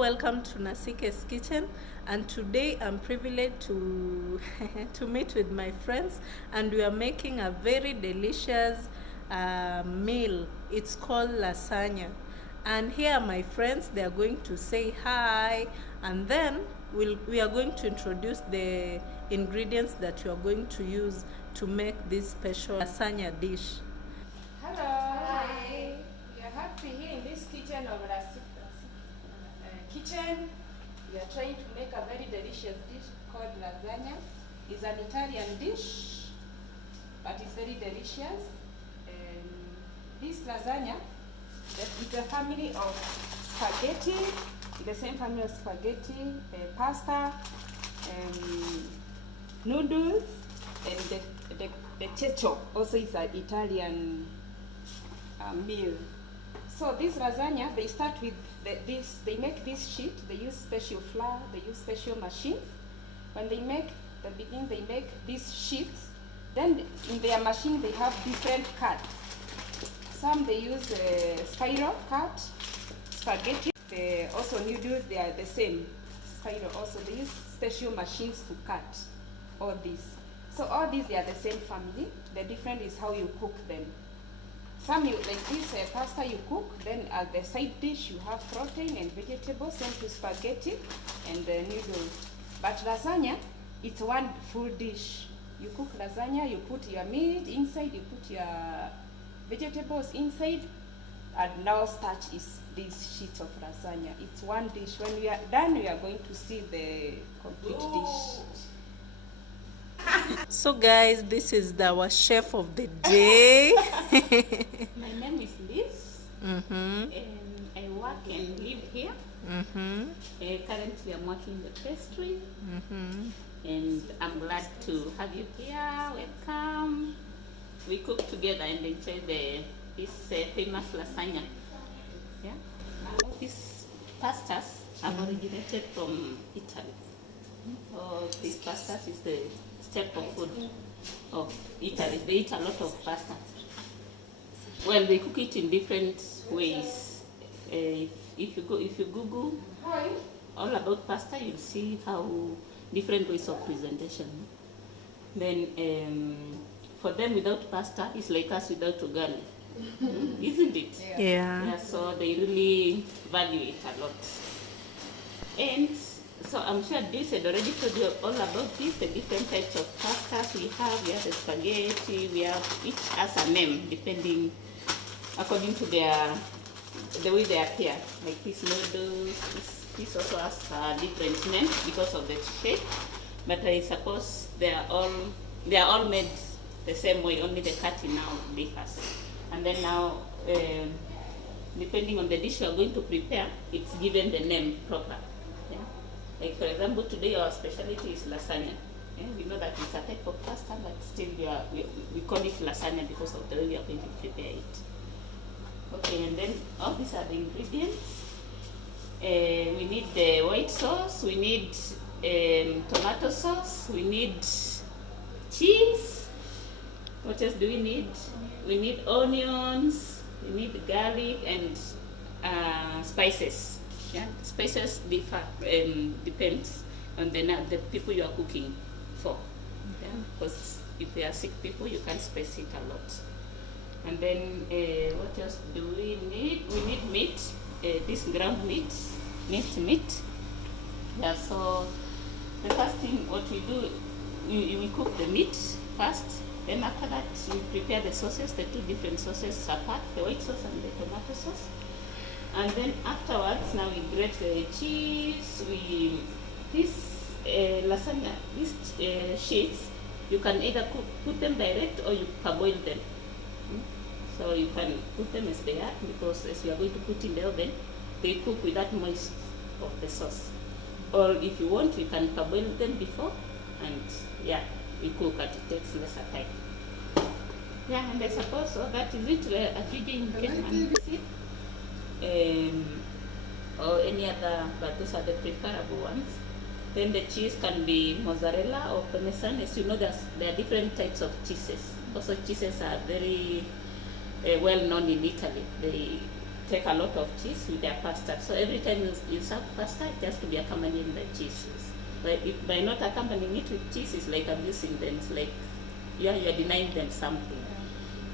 welcome to Nasike's Kitchen, and today I'm privileged to to meet with my friends, and we are making a very delicious meal. It's called lasagna, and here are my friends. They are going to say hi, and then we are going to introduce the ingredients that you are going to use to make this special lasagna dish. Hello. Hi. We are happy here in this kitchen of kitchen. We are trying to make a very delicious dish called lasagna. It's an Italian dish, but it's very delicious. This lasagna is a family of spaghetti, the same family of spaghetti, pasta, noodles, and the cecio also is an Italian meal. So this lasagna, they start with they make this sheet, they use special flour, they use special machines. When they make these sheets, then in their machine they have different cuts. Some they use spiral cut, spaghetti, also noodles, they are the same, spiral also, they use special machines to cut all these. So all these, they are the same family, the difference is how you cook them. Some you like this pasta you cook, then as the side dish you have protein and vegetables, same to spaghetti and noodles. But lasagna, it's one full dish. You cook lasagna, you put your meat inside, you put your vegetables inside, and now starch is this sheet of lasagna. It's one dish. When we are done, we are going to see the complete dish. So guys, this is our chef of the day. My name is Liz, and I work and live here. Currently, I'm working the pastry, and I'm glad to have you here. Welcome. We cook together and enjoy this famous lasagna. Yeah, these pastas have originated from Italy. So these pastas is the staple food of Italy. They eat a lot of pasta. Well, they cook it in different ways. If you Google all about pasta, you'll see how different ways of presentation. Then for them, without pasta, it's like us without ugali, isn't it? Yeah. So they really value it a lot. And so I'm sure this had already told you all about this, the different types of pastas we have. We have the spaghetti, we have each has a name depending according to the way they appear. Like these noodles, this also has a different name because of the shape. But I suppose they are all made the same way, only the cutting now differs. And then now depending on the dish you are going to prepare, it's given the name proper. Like for example, today our specialty is lasagna. Yeah, we know that it's a type of pasta, but still we call it lasagna because of the way we are going to prepare it. Okay, and then all these are the ingredients. We need the white sauce, we need tomato sauce, we need cheese. What else do we need? We need onions, we need garlic and spices. Yeah, spices differ, depends on the people you are cooking for. Yeah, because if they are sick people, you can spice it a lot. And then what else do we need? We need meat, this ground meat, minced meat. Yeah, so the first thing what we do, we cook the meat first. Then after that, we prepare the sauces, the two different sauces apart, the white sauce and the tomato sauce. And then afterwards, now we grate the cheese. This lasagna, these sheets, you can either put them direct or you parboil them. So you can put them as they are, because as you are going to put in the oven, they cook with that moist of the sauce. Or if you want, you can parboil them before, and yeah, we cook and it takes lesser time. Yeah, and I suppose so that is it. A few things or any other, but those are the preferable ones. Then the cheese can be mozzarella or parmesan. As you know, there are different types of cheeses. Also, cheeses are very well known in Italy. They take a lot of cheese with their pasta. So every time you serve pasta, it has to be accompanying the cheeses. But if by not accompanying it with cheese, it's like abusing them. It's like you're denying them something.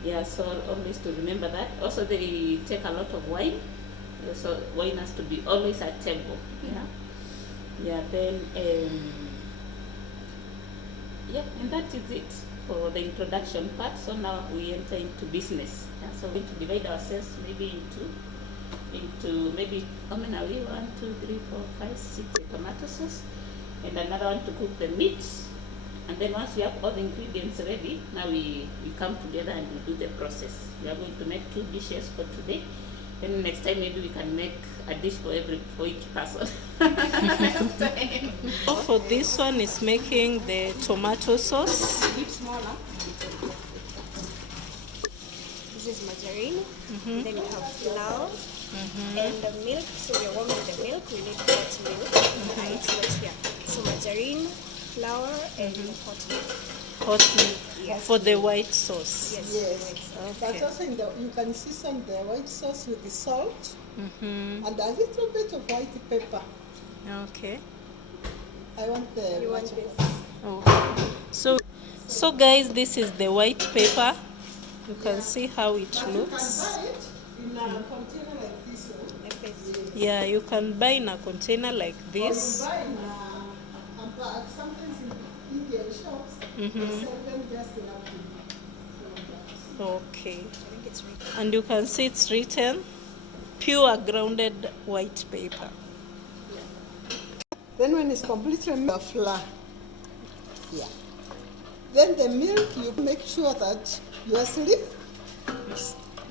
Yeah, so always to remember that. Also, they take a lot of wine. So wine has to be always at table. Yeah. Yeah. Then yeah, and that is it for the introduction part. So now we enter into business. Yeah, so we're going to divide ourselves maybe into maybe how many are we? 1, 2, 3, 4, 5, 6 tomato sauce, and another one to cook the meat. And then once we have all the ingredients ready, now we come together and we do the process. We are going to make 2 dishes for today. Then next time maybe we can make a dish for each person. Next time. For this one is making the tomato sauce. A bit smaller. This is margarine. Then we have flour and the milk. So we're warming the milk. We need hot milk. It's not here. So margarine, flour, and hot milk. Hot milk Yes. for the white sauce. Yes. But Okay. also you can season the white sauce with the salt and a little bit of white pepper. Okay. I want the You want much this? Okay. So guys, this is the white paper. You can see how it But looks. you can buy it in a container like this one. Like this. Yeah, you can buy in a container like Or this. you buy in sometimes in Indian shops, they sell them just enough to be. Okay. I think it's ready. And you can see it's written pure grounded white paper. Then when it's completely made of flour, yeah. Then the milk, you make sure that you asleep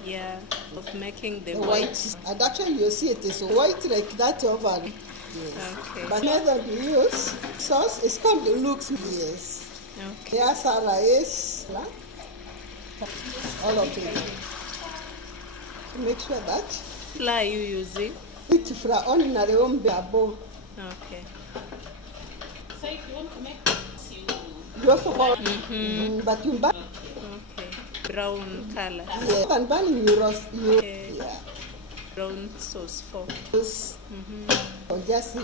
Yeah, of making the the white. white. And actually you see it is white like that over. Yes. Okay. But method you use sauce is called the looks. Yes. Okay. Yeah, Sarah is all of it. Make sure that Flour you using? it fra ordinary won't be a bowl. Okay. So if you want to make this, You also call but you buy Okay. Brown color. yeah. And burning you roast you Okay. yeah. Brown sauce for. Use or just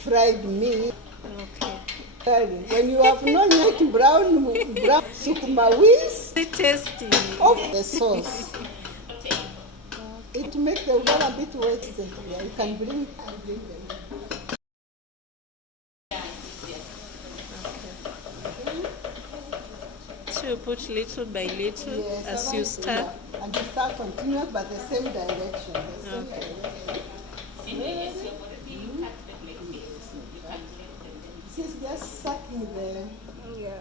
fried meat. Okay. When you have not yet brown sukuma wings Very tasty. of the sauce. It makes the water a bit wet. Yeah, you can bring them. So you put little by little Yes, as you start. And you start continuous but the same direction. The same Okay. direction. yes, you've already cut the black beans. You can blend them. This is just sucking the Yeah.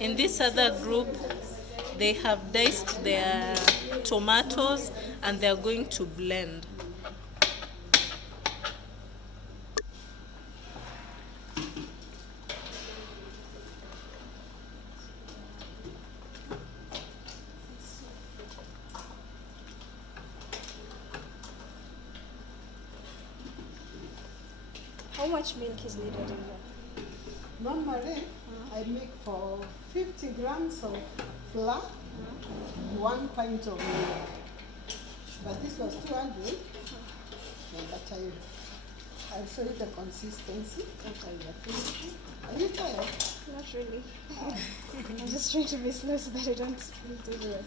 In this other group, they have diced their tomatoes and they are going to blend. How much milk is needed in here? normally I make for 50 grams of flour, 1 pint of milk. But this was 200. But I'll show you the consistency. Are you tired? Not really. I'm just trying to be slow so that I don't split everywhere.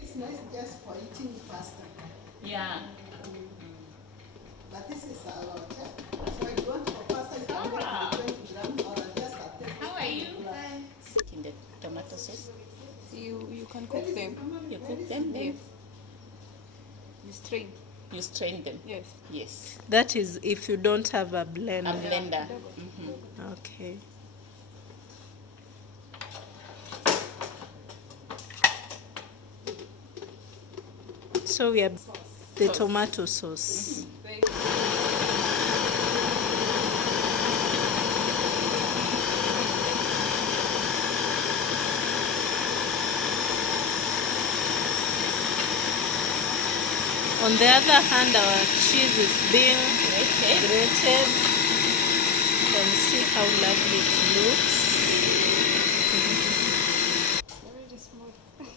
It's nice just for eating pasta. Yeah. But this is a lot. So if you want for pasta, you can make 20 grams or just a 10. How are you? In the tomato sauce. You can cook them. You cook them, then Yes. You strain. you strain them. Yes. Yes. That is if you don't have a A blender. blender. Okay. So we have the tomato sauce. On the other hand, our cheese is being grated. You can see how lovely it looks. Very smooth.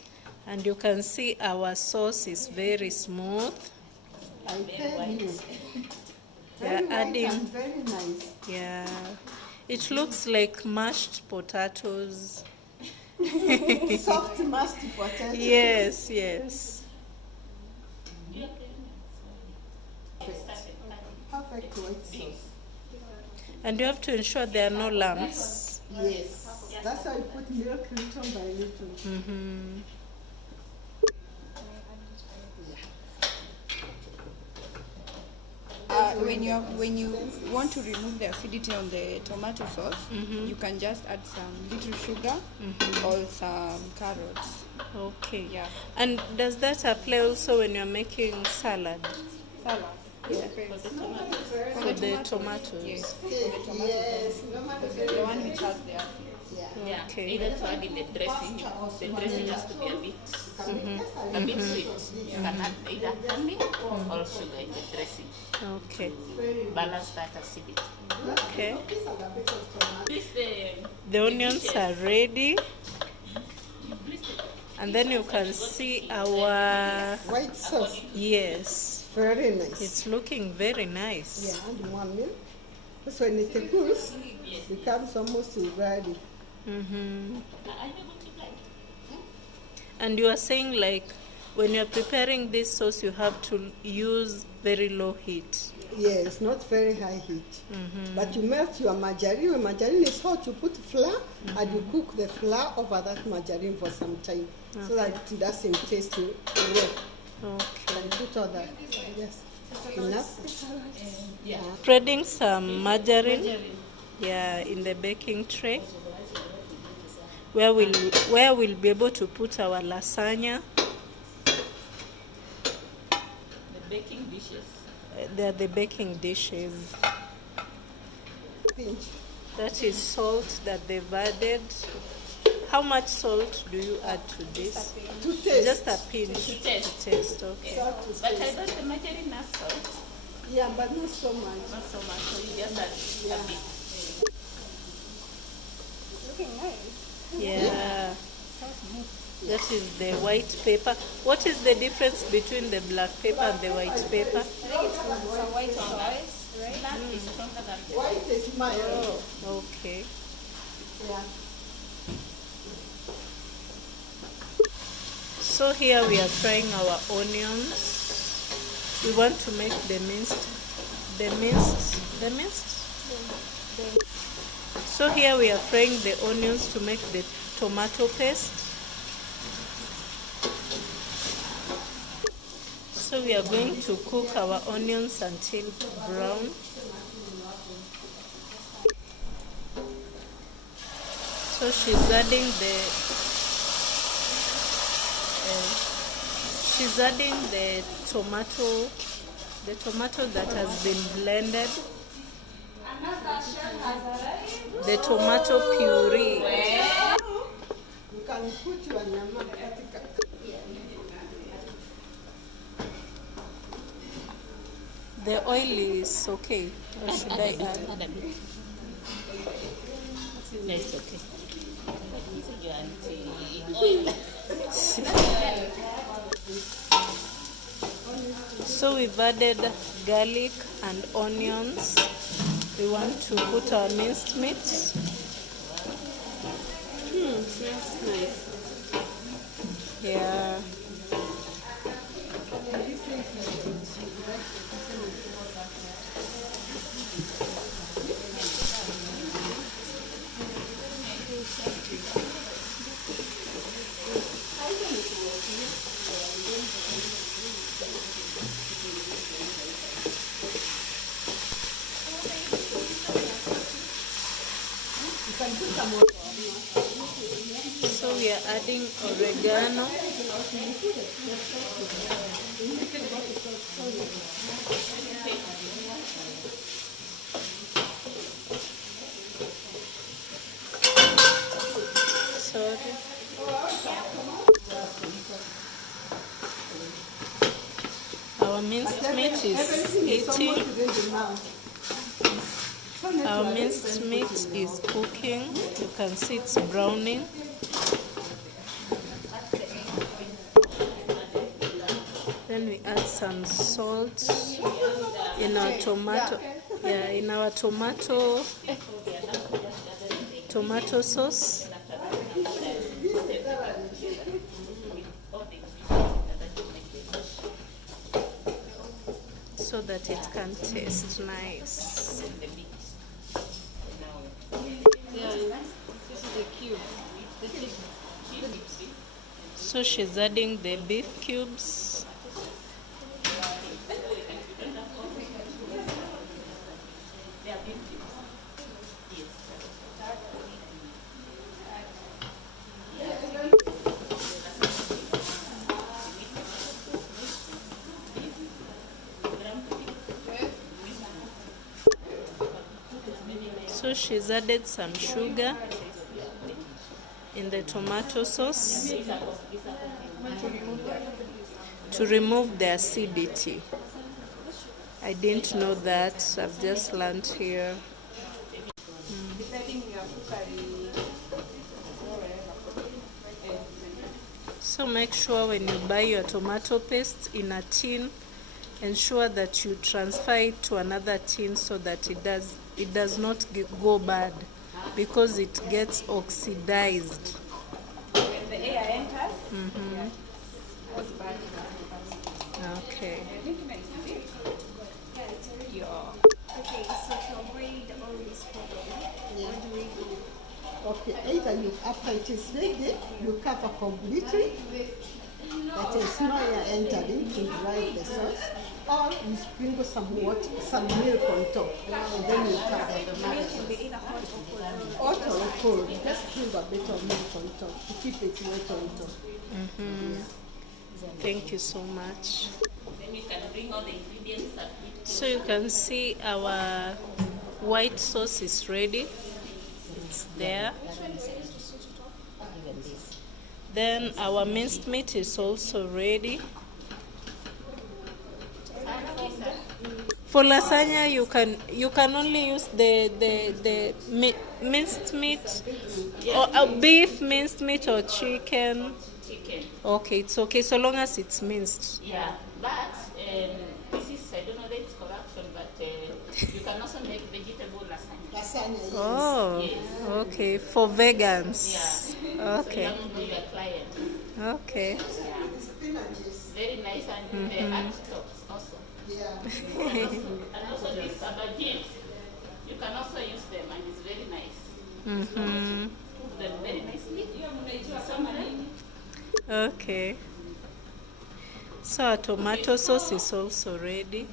And you can see our sauce is very smooth. I tell you. We Very are white adding, and very nice. yeah, it looks like mashed potatoes. Soft mashed potato. Yes, yes. Perfect white sauce. And you have to ensure there are no lumps. Yes. That's why I put milk little by little. Mm-hmm. When you want to remove the acidity on the tomato sauce, you can just add some little sugar or some carrots. Okay. Yeah. And does that apply also when you're making salad? Salad. Yeah. Depends. For the tomatoes? Yes. For the tomato Yes. sauce. The one which has the acid. Yeah, Okay. either to add in the dressing. The dressing has to be a bit sweet. You can add either honey or sugar in the dressing. Okay. Balance that acidity. Okay. This The onions are ready. And then you can see our, White sauce. yes, Very nice. it's looking very nice. Yeah, and more milk. Because when it cools, it becomes almost ready. Mm-hmm. And you are saying like when you're preparing this sauce, you have to use very low heat. Yes, not very high heat. But you melt your margarine. When margarine is hot, you put flour and you cook the flour over that margarine for some time so that it doesn't taste raw. Okay. And put all that. Yes. Enough. Yeah. Spreading some margarine, yeah, in the baking tray, where we'll be able to put our lasagna. the baking dishes. They're the baking dishes. Pinch. That is salt that they've added. How much salt do you add to this? To taste. Just a pinch. To taste. To taste, okay. Salt to But I taste. thought the margarine has salt. Yeah, but not so much. Not so much, so you just add a bit. Looking nice. Yeah. That is the white pepper. What is the difference between the black pepper and the white pepper? I think it's a white sauce, right? Black is stronger than the White is mild. Okay. Yeah. So here we are frying our onions. We want to make the minced. So here we are frying the onions to make the tomato paste. So we are going to cook our onions until brown. So she's adding the tomato that has been blended, the tomato puree. You can put your nyama katika. The oil is okay, or should I add? Add a bit. No, it's okay. Your auntie. So we've added garlic and onions. We want to put our minced meat. Smells nice. Yeah. So we are adding oregano. Sorry. Our is Everything is eating. almost ready now. Our minced meat is cooking. You can see it's browning. Then we add some salt in our tomato. Yeah, in our tomato sauce. So that it can taste nice. So she's adding the beef cubes. So she's added some sugar in the tomato sauce to remove the acidity. I didn't know that. I've just learned here. So make sure when you buy your tomato paste in a tin, ensure that you transfer it to another tin so that it does not go bad, because it gets oxidized. When the air enters, Okay. Okay, so to avoid all this problem, what do we do? Okay, either you, after it is ready, you cover completely, that is no air entering to dry the sauce, or you sprinkle some water, some milk on top, and then you cover the Milk can be mother. either hot or cold. Hot or cold, just sprinkle a bit of milk on top to keep it wet on top. Thank you so much. Then you can bring all the ingredients up. So you can see our white sauce is ready. It's there. Then our minced meat is also ready. For lasagna, you can only use the minced meat, or beef minced meat, or chicken. Chicken. Okay, it's okay so long as it's minced. Yeah, but this is, I don't know that it's corruption, but you can also make vegetable lasagna. Lasagna, yes. Oh, Yes. okay, for vegans. Yeah. Okay, So you know your client. okay. Spinaches, Very nice, and the art tops also. yeah. And also these aubergines, you can also use them, and it's very nice. Cook them very nicely. Summary. Okay. So our tomato sauce is also ready.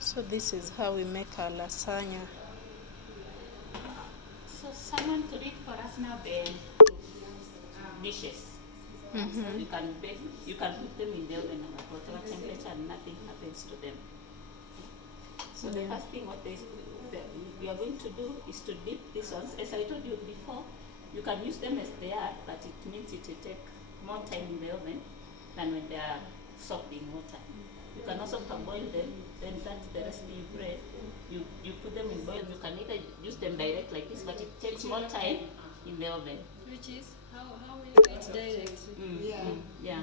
So this is how we make our lasagna. So someone to read for us now the dishes. You can bake, you can put them in the oven at whatever temperature and nothing happens to them. So the first thing what we are going to do is to dip these ones. As I told you before, you can use them as they are, but it means it will take more time in the oven than when they are soaked in water. You can also parboil them, then that's the recipe you bread. You put them in boil. You can either use them direct like this, but it takes more time in the oven. Which is how we do it direct. Yeah. Yeah.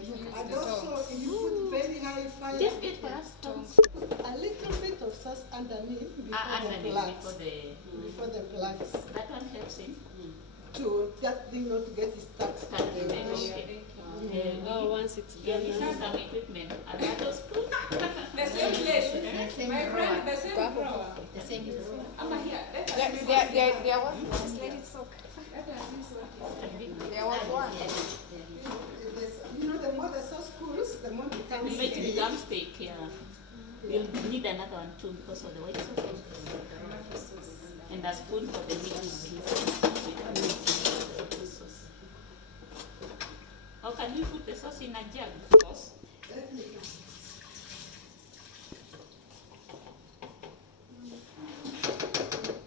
And also, you put very high fire, Just get for us. a little bit of sauce underneath before the Underneath blacks. before Before the blacks. that one helps him. To that thing not to get stuck to Start with the the dish. Oh, once it's Yeah, done. this is some equipment. And that was spoon. the same place. My friend, the same drawer. The same. I'm here. Let us There was Just let it soak. there was one. You know, the more the sauce cools, the more it We becomes make it thick. become steak, yeah. We'll need another one too because of the white sauce. And a spoon for the sauce. Or can you put the sauce in a jug first?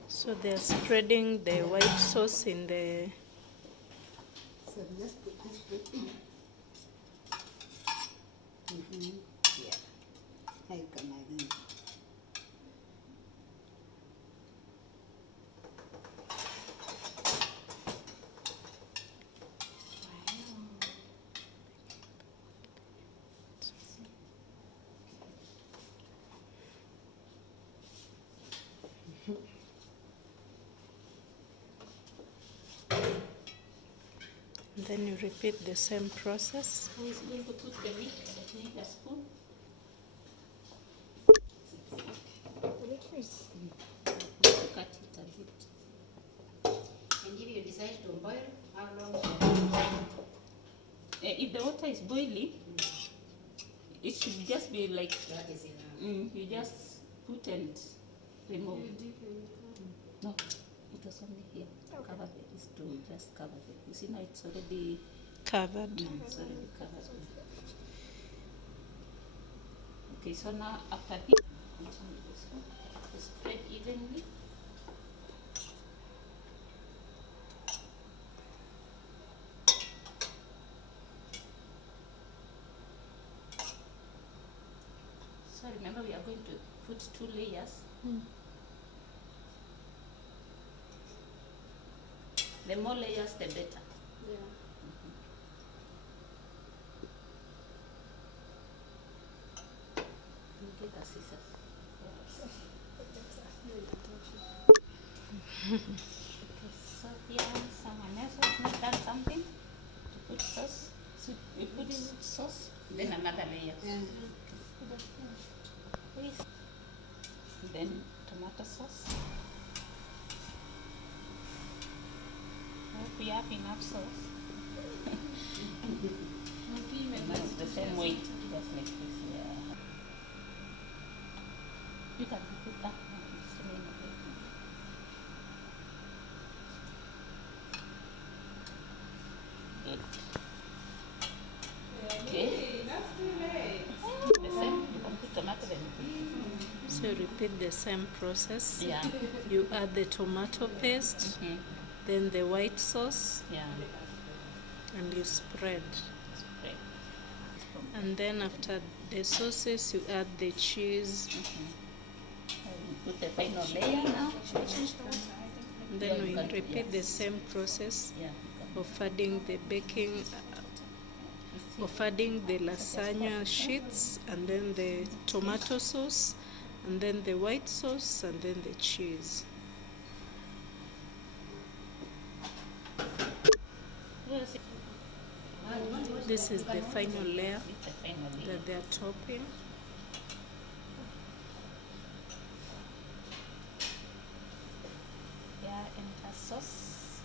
So they're spreading the white sauce in the So just put then you repeat the same process. Who is going to put the meat? Need a spoon? The meat freeze. To cut it a bit. And if you decide to boil, how long? If the water is boiling, it should just be like That is enough. you just put and remove. No, it was only here. Cover it is to just cover it. You see now it's already Covered. it's already covered. Okay, so now after this, continue this one. To spread evenly. So remember we are going to put 2 layers. The more layers, the better. Yeah. You get the scissors. Okay, so here someone else has not done something to put sauce. So you put sauce, then another layer. Please. Then tomato sauce. Hope we have enough sauce. That's the same way. Just like this, yeah. You can put that one. It's remaining okay. Good. Okay. The same. You can put tomato then. So you repeat the same process. Yeah. You add the tomato paste, then the white sauce, Yeah. and you spread. Spread. And then after the sauces, you add the cheese. Put the final layer now. And then we repeat the same process Yeah. of adding the baking, of adding the lasagna sheets, and then the tomato sauce, and then the white sauce, and then the cheese. This is the final layer It's the final layer. that they are topping. Yeah, and her sauce.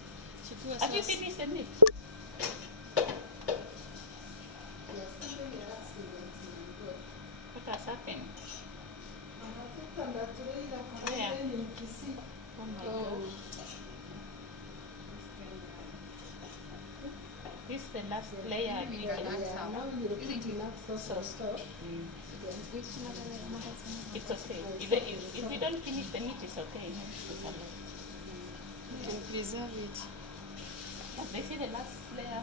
Chukua Have you sauce. finished the meat? What has happened? Yeah. Oh my gosh. This is the last layer. We can add some. Sauce. It's okay. If we don't finish the meat, it's okay. It's a lot. You can preserve it. They see the last layer.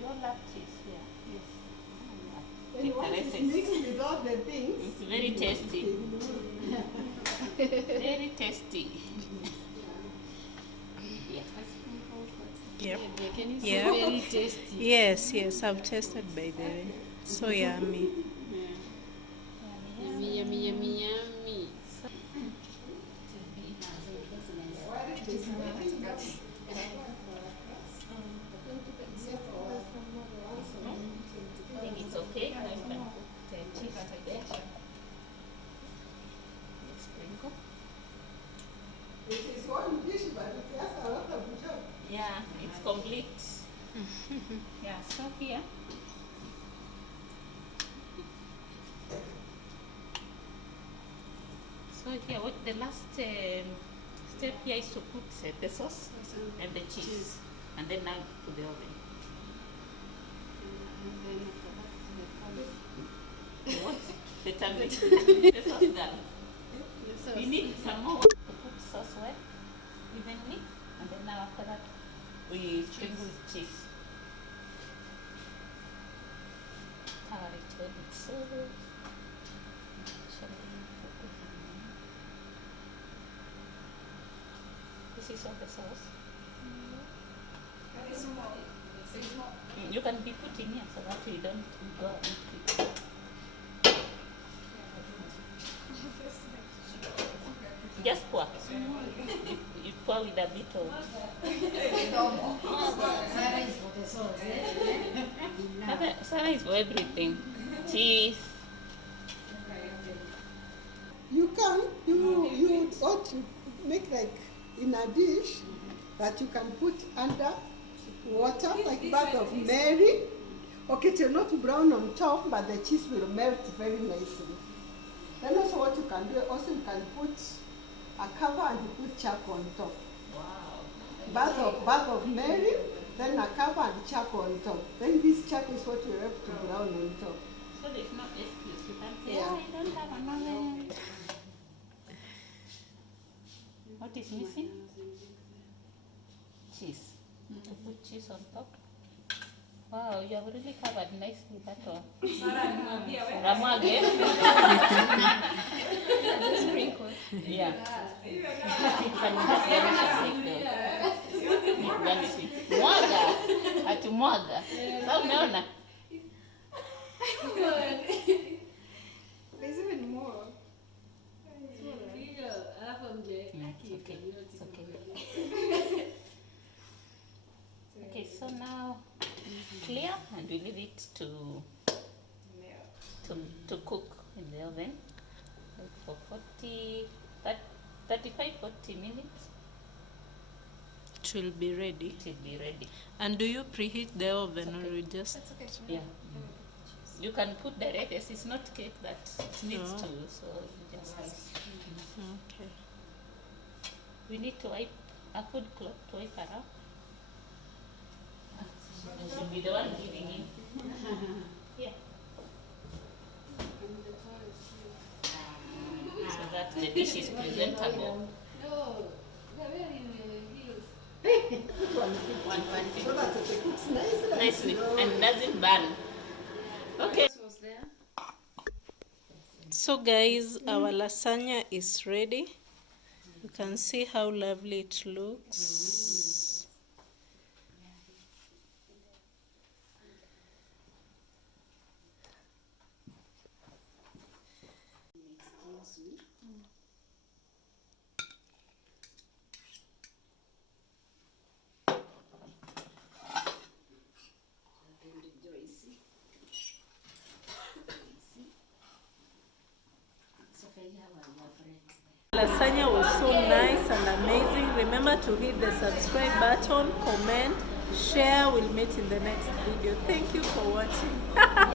Your lap cheese here. Yes. And once it's mixed with all the things, It's very tasty. Very tasty. Yeah. Yep. Yeah, can you Yeah. say very tasty? Yes, yes, I've tasted by the way. So yummy. Yummy, yummy, yummy, yummy. I think it's okay. Now you can put cheese there. Sprinkle. it is one dish, but it has a lot of job. Yeah, it's complete. Yeah, so here. So here, what the last step here is to put the sauce and the cheese, and then now to the oven. What? The tablet. The sauce done. We need some more to put sauce where evenly, and then now after that we sprinkle with cheese. Cover it when it's served. This is all the sauce. You can be putting here so that we don't go and eat it. Just pour. You pour with a bit of. Sarah is for the sauce, eh? Sarah is for everything. Cheese. You can, you ought to make like in a dish that you can put under water, like bath of Mary. Okay, till not brown on top, but the cheese will melt very nicely. Then also what you can do, also you can put a cover and you put charcoal on top. Wow. Bath of Mary, then a cover and charcoal on top. Then this charcoal is what you have to brown on top. So there's no excuse. You can say, Yeah. oh, I don't have an oven. What is missing? Cheese. To put cheese on top. Wow, you have really covered nicely that one. Ramwage. Sprinkle. Yeah. You can just garnish it. Mwaga. Ati mwaga. Sasa umeona? There's even more. Okay. It's okay. Okay, so now clear and we leave it to cook in the oven like for 35-40 minutes. It will be ready. It will be ready. And do you preheat the oven or you just? That's okay. Yeah. You can put direct, yes, it's not cake that it needs Oh. to, so you just Okay. we need to wipe a food cloth to wipe around. You should be the one giving in. Yeah. So that the dish is presentable. So that it cooks nicely. Nicely and doesn't burn. Okay. So guys, our lasagna is ready. You can see how lovely it looks. Lasagna was so nice and amazing. Remember to hit the subscribe button, comment, share. We'll meet in the next video. Thank you for watching.